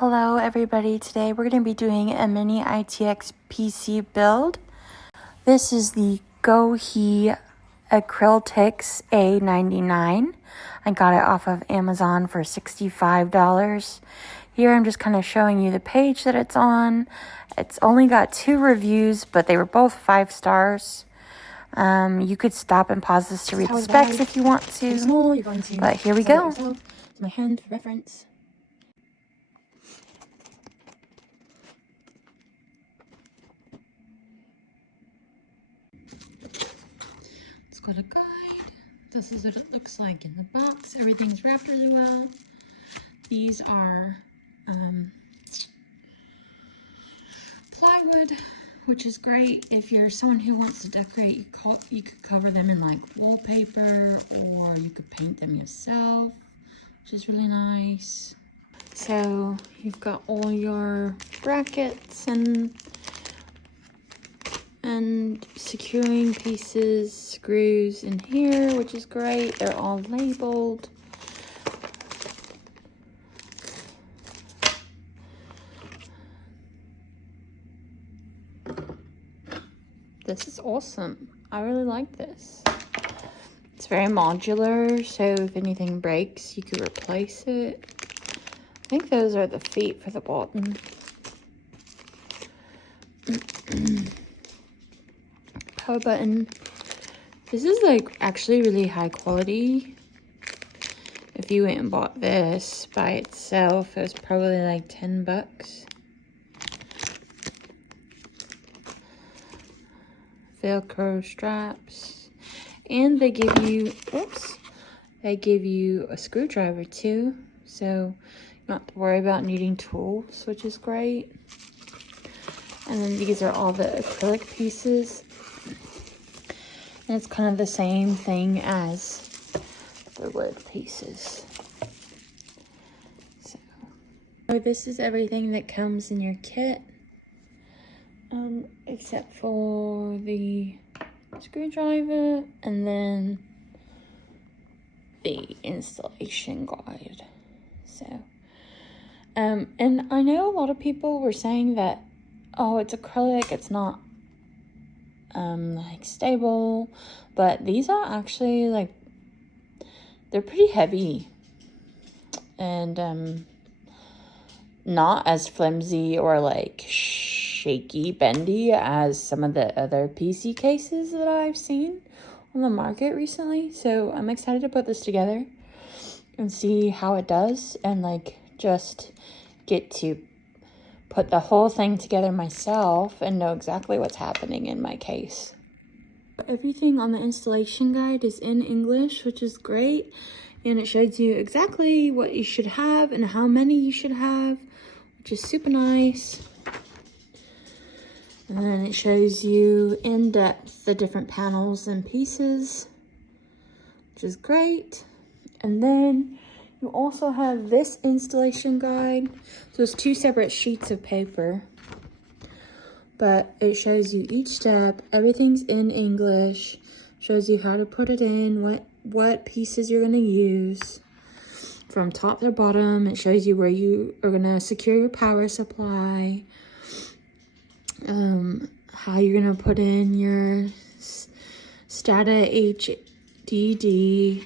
Hello everybody, today we're going to be doing a mini ITX PC build. This is the Goohee A99. I got it off of Amazon for $65. Here I'm just kind of showing you the page that it's on. It's only got 2 reviews, but they were both 5 stars. You could stop and pause this to read the specs if you want to, but here we go. My hand for reference. It's got a guide. This is what it looks like in the box. Everything's wrapped really well. These are plywood, which is great if you're someone who wants to decorate. You could cover them in like wallpaper, or you could paint them yourself, which is really nice. So you've got all your brackets and securing pieces, screws in here, which is great. They're all labeled. This is awesome. I really like this. It's very modular, so if anything breaks, you could replace it. I think those are the feet for the bottom. Power button. This is like actually really high quality. If you went and bought this by itself, it was probably like 10 bucks. Velcro straps. And they give you, they give you a screwdriver too. So you don't have to worry about needing tools, which is great. And then these are all the acrylic pieces. And it's kind of the same thing as the wood pieces. So this is everything that comes in your kit. Except for the screwdriver and then the installation guide. So, and I know a lot of people were saying that, oh, it's acrylic, it's not, like stable, but these are actually like, they're pretty heavy and, not as flimsy or like shaky, bendy as some of the other PC cases that I've seen on the market recently. So I'm excited to put this together and see how it does, and like just get to put the whole thing together myself and know exactly what's happening in my case. Everything on the installation guide is in English, which is great, and it shows you exactly what you should have and how many you should have, which is super nice. And then it shows you in depth the different panels and pieces, which is great. And then you also have this installation guide. So it's 2 separate sheets of paper, but it shows you each step. Everything's in English, shows you how to put it in, what pieces you're going to use from top to bottom. It shows you where you are going to secure your power supply, how you're going to put in your SATA HDD,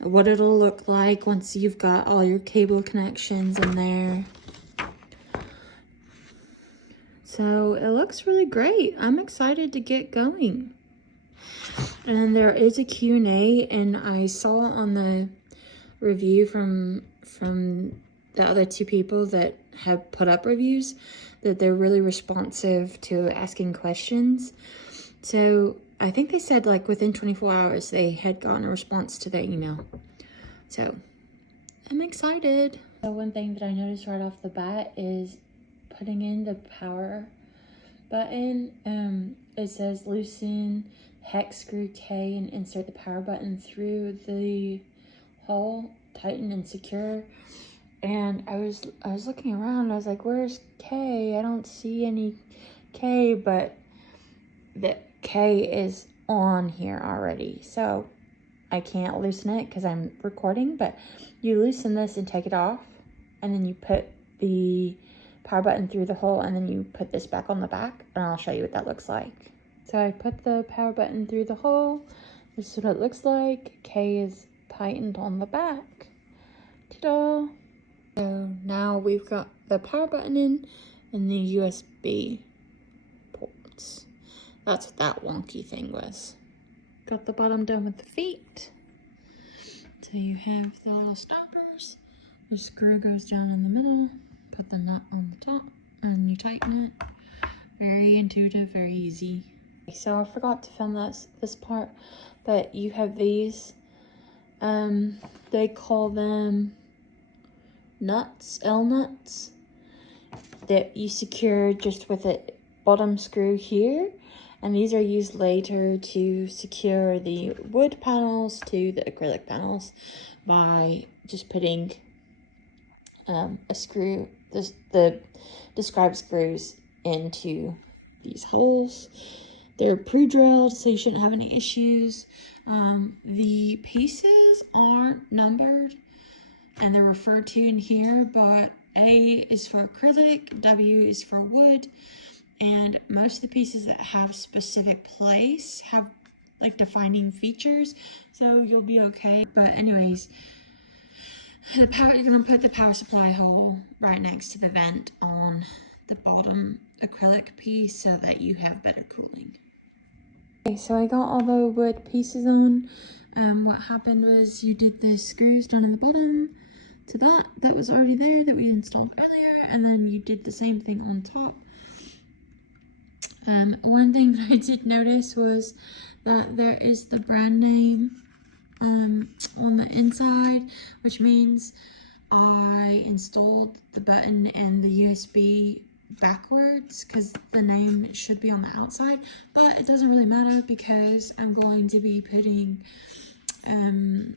what it'll look like once you've got all your cable connections in there. So it looks really great. I'm excited to get going. And there is a Q&A, and I saw on the review from the other 2 people that have put up reviews that they're really responsive to asking questions. So I think they said like within 24 hours they had gotten a response to their email. So I'm excited. So one thing that I noticed right off the bat is putting in the power button. It says loosen hex screw K and insert the power button through the hole, tighten and secure. And I was looking around, I was like, where's K? I don't see any K, but the K is on here already. So I can't loosen it because I'm recording, but you loosen this and take it off, and then you put the power button through the hole, and then you put this back on the back, and I'll show you what that looks like. So I put the power button through the hole. This is what it looks like. K is tightened on the back. Ta-da! So now we've got the power button in and the USB ports. That's what that wonky thing was. Got the bottom done with the feet. So you have the little stoppers. The screw goes down in the middle. Put the nut on the top and you tighten it. Very intuitive, very easy. So I forgot to film this part, but you have these. They call them nuts, L nuts, that you secure just with a bottom screw here, and these are used later to secure the wood panels to the acrylic panels by just putting a screw, the described screws into these holes. They're pre-drilled, so you shouldn't have any issues. The pieces aren't numbered and they're referred to in here, but A is for acrylic, W is for wood, and most of the pieces that have specific place have like defining features, so you'll be okay. But anyways, you're gonna put the power supply hole right next to the vent on the bottom acrylic piece so that you have better cooling. Okay, so I got all the wood pieces on. What happened was you did the screws down in the bottom to that was already there that we installed earlier, and then you did the same thing on top. One thing that I did notice was that there is the brand name on the inside, which means I installed the button and the USB backwards because the name should be on the outside, but it doesn't really matter because I'm going to be putting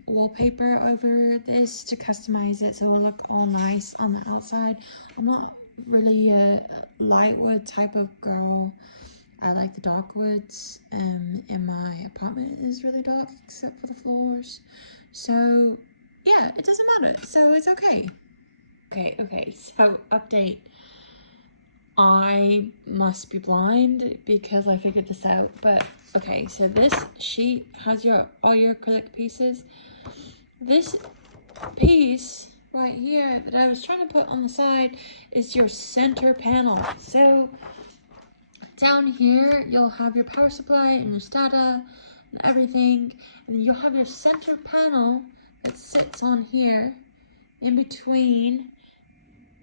wallpaper over this to customize it so it'll look all nice on the outside. I'm not really a light wood type of girl. I like the dark woods, and my apartment is really dark except for the floors. So yeah, it doesn't matter, so it's okay. Okay, so update. I must be blind because I figured this out, but okay, so this sheet has all your acrylic pieces. This piece right here that I was trying to put on the side is your center panel. So down here you'll have your power supply and your STATA and everything, and then you'll have your center panel that sits on here in between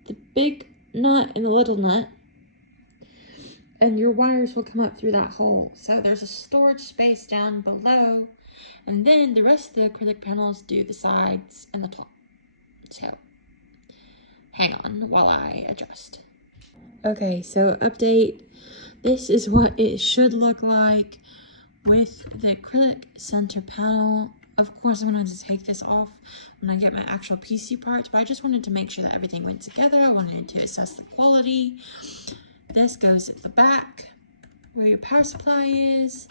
the big nut and the little nut, and your wires will come up through that hole. So there's a storage space down below, and then the rest of the acrylic panels do the sides and the top. So hang on while I adjust. Okay, so update. This is what it should look like with the acrylic center panel. Of course, I'm going to have to take this off when I get my actual PC parts, but I just wanted to make sure that everything went together. I wanted to assess the quality. This goes at the back where your power supply is,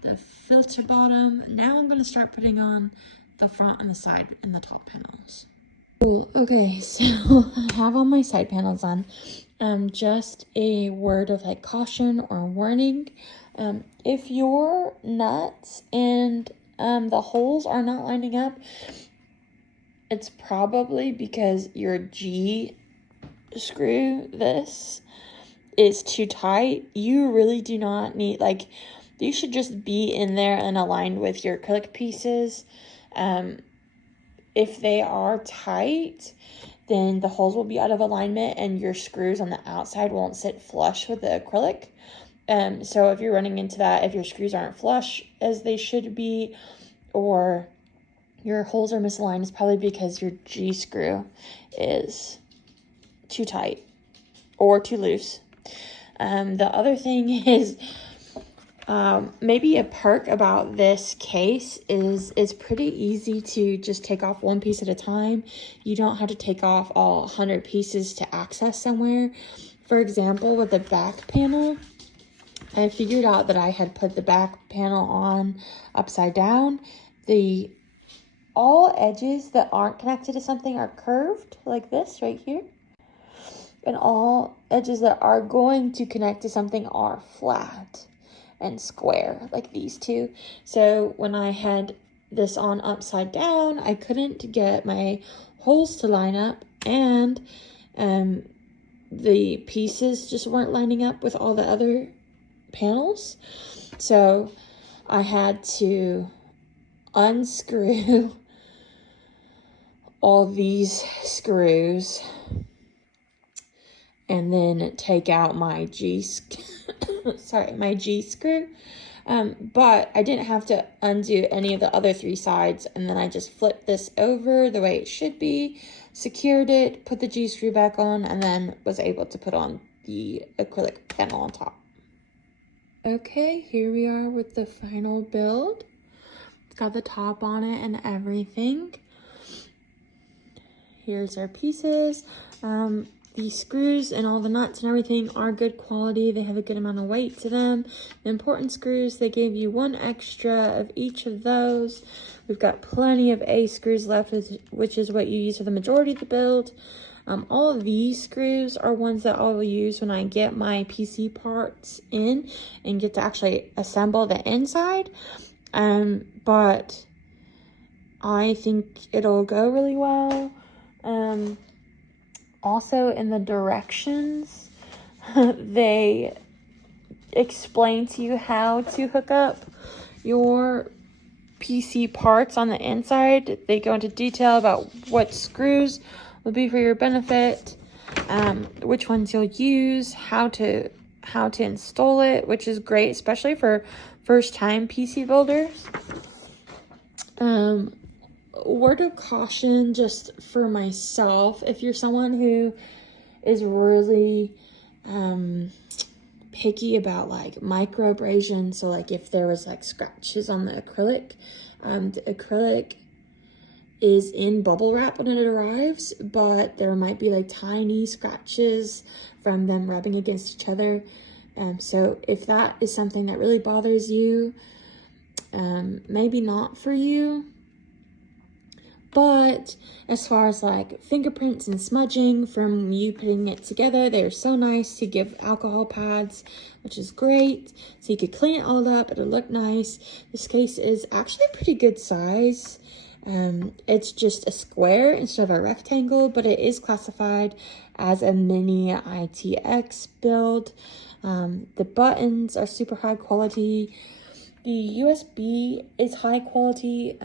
the filter bottom. Now I'm going to start putting on the front and the side and the top panels. Cool. Okay, so I have all my side panels on. Just a word of like caution or warning. If your nuts and the holes are not lining up, it's probably because your G screw, this, is too tight. You really do not need, like, you should just be in there and aligned with your acrylic pieces. If they are tight, then the holes will be out of alignment and your screws on the outside won't sit flush with the acrylic. So if you're running into that, if your screws aren't flush as they should be, or your holes are misaligned, it's probably because your G screw is too tight or too loose. The other thing is, maybe a perk about this case is it's pretty easy to just take off one piece at a time. You don't have to take off all 100 pieces to access somewhere. For example, with the back panel, I figured out that I had put the back panel on upside down. all edges that aren't connected to something are curved like this right here. And all edges that are going to connect to something are flat and square like these two. So when I had this on upside down, I couldn't get my holes to line up, and the pieces just weren't lining up with all the other panels. So I had to unscrew all these screws and then take out my G screw. But I didn't have to undo any of the other three sides, and then I just flipped this over the way it should be, secured it, put the G screw back on, and then was able to put on the acrylic panel on top. Okay, here we are with the final build. It's got the top on it and everything. Here's our pieces. The screws and all the nuts and everything are good quality. They have a good amount of weight to them. The important screws, they gave you 1 extra of each of those. We've got plenty of A screws left, which is what you use for the majority of the build. All of these screws are ones that I will use when I get my PC parts in and get to actually assemble the inside. But I think it'll go really well. Also in the directions, they explain to you how to hook up your PC parts on the inside. They go into detail about what screws will be for your benefit, which ones you'll use, how to install it, which is great, especially for first-time PC builders. Word of caution just for myself, if you're someone who is really picky about like micro abrasion, so like if there was like scratches on the acrylic is in bubble wrap when it arrives, but there might be like tiny scratches from them rubbing against each other. So if that is something that really bothers you, maybe not for you. But as far as like fingerprints and smudging from you putting it together, they're so nice to give alcohol pads, which is great. So you could clean it all up, it'll look nice. This case is actually a pretty good size. It's just a square instead of a rectangle, but it is classified as a mini ITX build. The buttons are super high quality. The USB is high quality,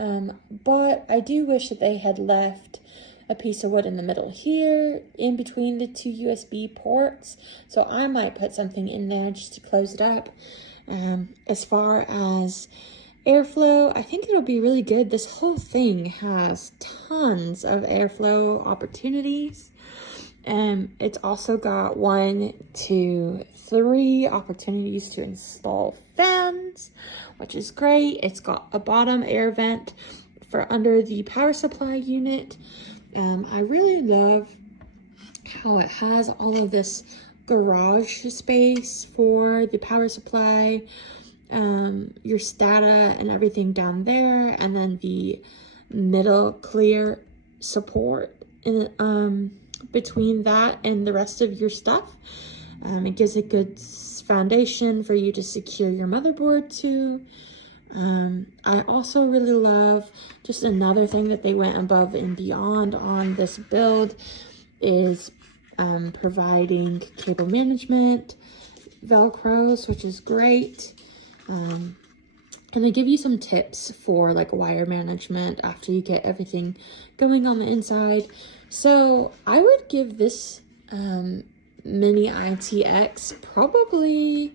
but I do wish that they had left a piece of wood in the middle here, in between the two USB ports. So I might put something in there just to close it up. As far as airflow, I think it'll be really good. This whole thing has tons of airflow opportunities. It's also got 1, 2, 3 opportunities to install fans, which is great. It's got a bottom air vent for under the power supply unit. I really love how it has all of this garage space for the power supply, your STATA and everything down there, and then the middle clear support in between that and the rest of your stuff. It gives a good foundation for you to secure your motherboard to. I also really love, just another thing that they went above and beyond on this build is providing cable management velcros, which is great. And they give you some tips for like wire management after you get everything going on the inside. So I would give this mini ITX probably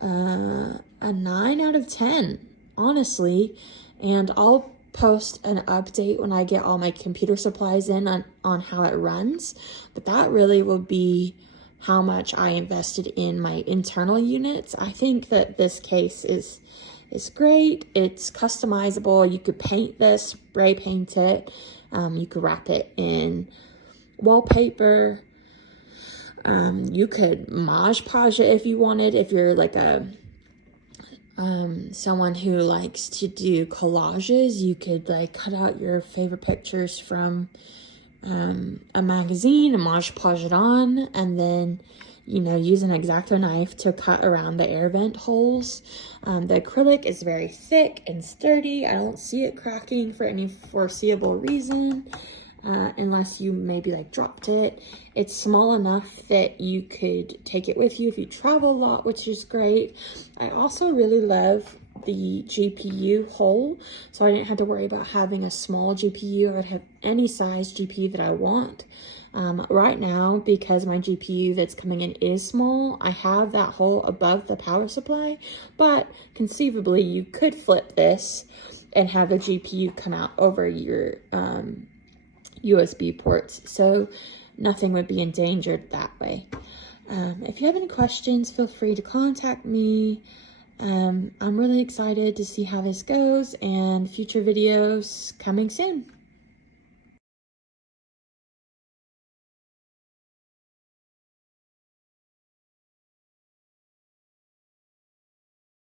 a 9 out of 10, honestly. And I'll post an update when I get all my computer supplies in on how it runs. But that really will be how much I invested in my internal units. I think that this case is great. It's customizable. You could paint this, spray paint it. You could wrap it in wallpaper. You could Mod Podge it if you wanted, if you're like a someone who likes to do collages, you could like cut out your favorite pictures from a magazine and Mod Podge it on, and then, you know, use an X-Acto knife to cut around the air vent holes. The acrylic is very thick and sturdy. I don't see it cracking for any foreseeable reason, unless you maybe like dropped it. It's small enough that you could take it with you if you travel a lot, which is great. I also really love the GPU hole, so I didn't have to worry about having a small GPU. I would have any size GPU that I want. Right now, because my GPU that's coming in is small, I have that hole above the power supply, but conceivably you could flip this and have the GPU come out over your USB ports, so nothing would be endangered that way. If you have any questions, feel free to contact me. I'm really excited to see how this goes, and future videos coming soon.